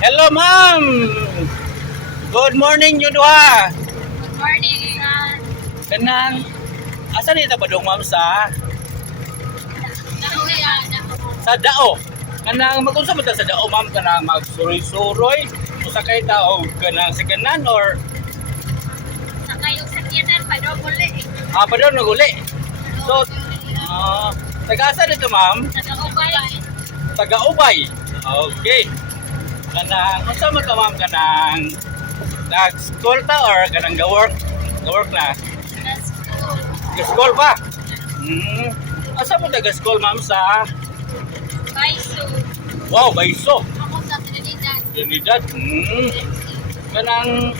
Hello, ma'am. Good morning, yun duha. Good morning, sir. Kanang, asa dito ba dong, ma'am, sa Dao? Kanang, mag-unsa mo ta sa Dao, ma'am, kanang magsuroy-suroy, musakay ta o kanang sikanan or Sakay yung sakyanan pa daw muli. pa doon naguli. So, taga-asa dito, ma'am? Sa Daubay. Taga-Ubay. Okay. Kanang, unsa man ka, ma'am, kanang nag-school ta or kanang ga-work? Ga-work na? Let's go. Ga-school pa? Asa mo taga-school, ma'am, sa Kaiso. Wow, Baiso. Ako sa Trinidad. Trinidad. Kanang,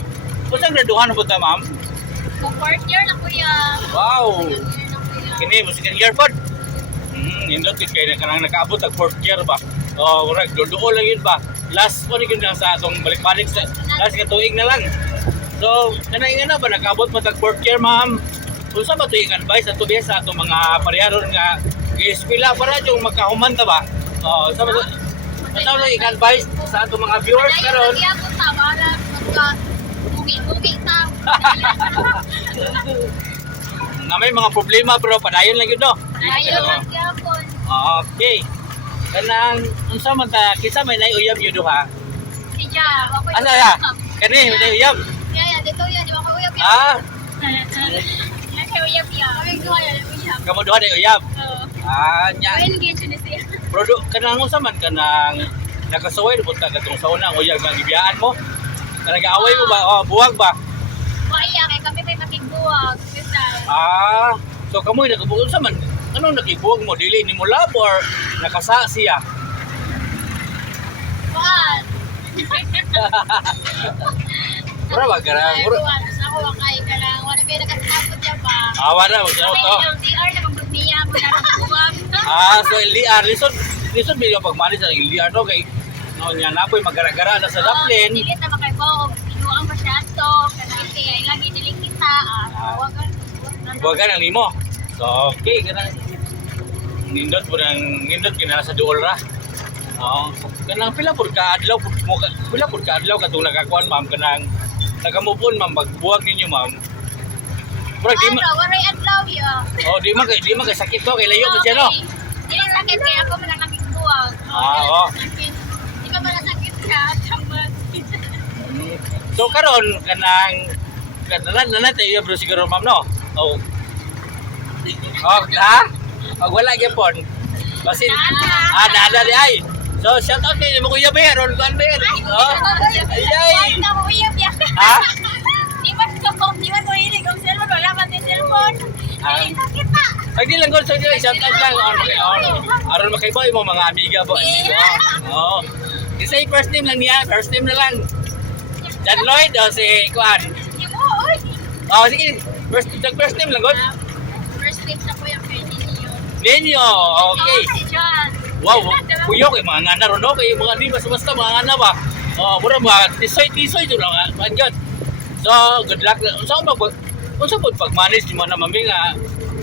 kusang graduhan po ta, ma'am? Kung fourth year na kuya. Wow. Fourth year na kuya. Kini, musikan year po. Nindot yun kayo na kanang nakaabot ang fourth year ba? O, correct. Doon lang yun ba? Last po yun lang sa atong balik-balik sa last katuig na lang. So, kanaingan na ba? Nakaabot mo tag fourth year, ma'am? Kung saan ba ito yung advice at tubiya sa atong mga pareharon nga i-eskwela para yung magkahuman ta ba? O, saan ba ito? Ito yung advice sa atong mga viewers karon. Kaya po ta, para magka-uwi ta. Na may mga problema pero padayon lang yun, no? Ayaw lang gyapon. Okay. Kanang, unsa man ta, kisa may naiuyab yun duha? Si Ja, ako yung Asa ya? Kani, may naiuyab? Kaya, dito yan, di ba ko uyab yan? Ah, Yan kay uyab yan. Kami ko yan, uyab. kamo duha naiuyab? Oo. Nya. Engage na siya. Pero kanang unsa man kanang nakasuway na punta katong sa unang uyab nga gibiyaan mo? Kanang gaaway mo ba? O, buwag ba? Maiya, kay kami may makigbuwag. Kristal. So kamoy nakabuon sa man. Anong nakibuwag mo? Dili ni mo love or nakasa siya? Buwan. Pura ba ka Ay, buwan. Ako wakay ka lang. Wala may nakatapot niya pa. Awa na, magsaw to. LDR na magbuniya mo na nagbuwag. So LDR, listen mo yung pagmanis sa LDR no kay no nya napoy magara-gara na sa Dublin. Dili na makaibaw. Inuang masyado. Kasi ay lagi diling kita. Wagan. Buwagan ang limo. So okay kana nindot po nindot kina sa duol ra. Kanang pila pud ka adlaw katong nakakuan ma'am kanang nakamove on ma'am magbuwag ninyo ma'am. Murag di ma Waray adlaw ya. di man kay sakit to kay layo man siya no. Dili sakit kaya ako man ang nakigbuwag. Oo. Di ba pala sakit ka? Tamad. So karon kanang nanan tayo bro siguro ma'am no. Oh, ha? Pag wala gyapon. Basin nada di ay. So shout out kay mo kuya Ber, ron kan Ber. Ay. Na mo uyab ya. Ha? Di man ko hilig ang cellphone, wala man din cellphone. Ay, sakit na. Pag di lang gol sa iyo, shout out lang aron makaiboy mo mga amiga po. Oh. Isa first name lang niya, first name na lang. John Lloyd o si Kuan. Di mo, oy. Oh, sige. First name lang gol. First name sa kuya kay Ninyo. Ninyo. Okay. Hi, John. Wow, kuyo kay mga ngana ron no, kay mga di basta mga ngana ba. Mura ba tisoy to lang manjot. So, good luck. Unsa pud pag-manage mo na mami nga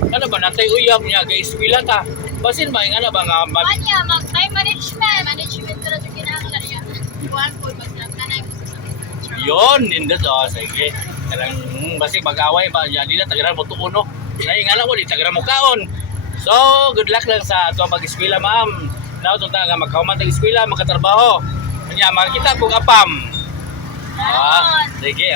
ano ba natay uyab niya kay eskwela ta. Basin ba nga ba nga Kanya, time management. Management pero sa kinahanglan niya. Buwan po, magsanay mo sa yon nindot sige. Kanang basi mag-away ba ya di na tagaran mo tuuno. Nay ngala mo di tagaran mo kaon. So, good luck lang sa ato pag-eskwela, ma'am. Now, tunta nga magkahuman tag-eskwela, magkatrabaho. Kanya, makikita kung apam. Sige,